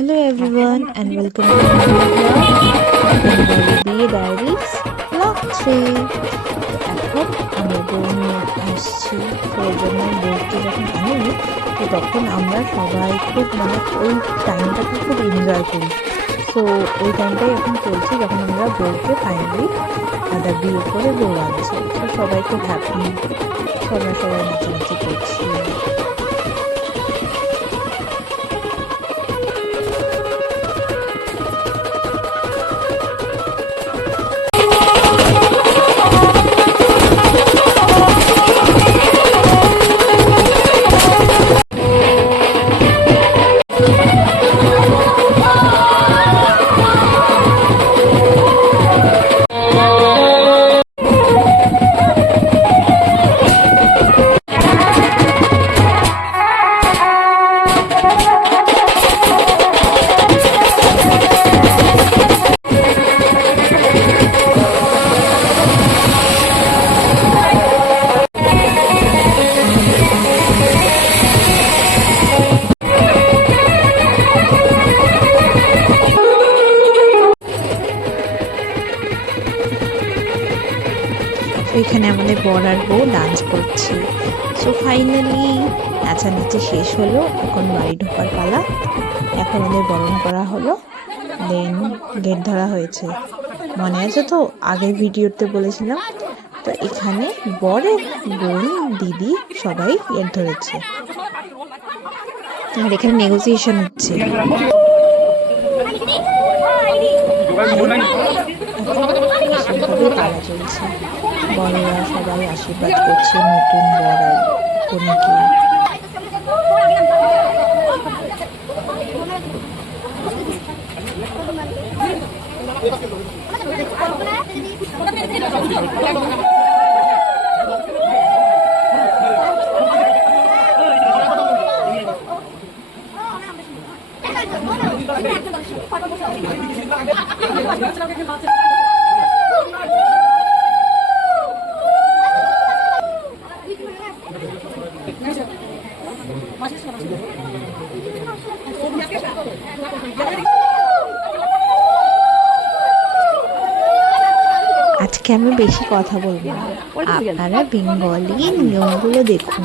Hello everyone and welcome to my vlog Bengali Diaries vlog 3। এখন আমরা বউ নিয়ে আসছি, তো এই জন্য বউকে যখন আনি তো তখন আমরা সবাই খুব ওই টাইমটাকে খুব এনজয় করি। তো ওই টাইমটাই এখন চলছে যখন আমরা বউকে ফাইনালি আদা বিয়ে করে বউ আনছি। তো সবাই খুব হ্যাপি, সবাই নাচানাচি করছি। এখানে আমাদের বর আর বউ ডান্স করছে। সো ফাইনালি নাচানাচি শেষ হলো, এখন বাড়ি ঢোকার পালা। এখন আমাদের বরণ করা হলো, দেন গেট ধরা হয়েছে। মনে আছে তো আগের ভিডিওতে বলেছিলাম। তো এখানে বরের বোন দিদি সবাই গেট ধরেছে, আর এখানে নেগোসিয়েশন হচ্ছে। পালা চলছে, বড়রা সবাই আশীর্বাদ করছে নতুন বর আর কনেকে। আজকে আমি বেশি কথা বলবো না, আপনারা বেঙ্গলি নিয়মগুলো দেখুন।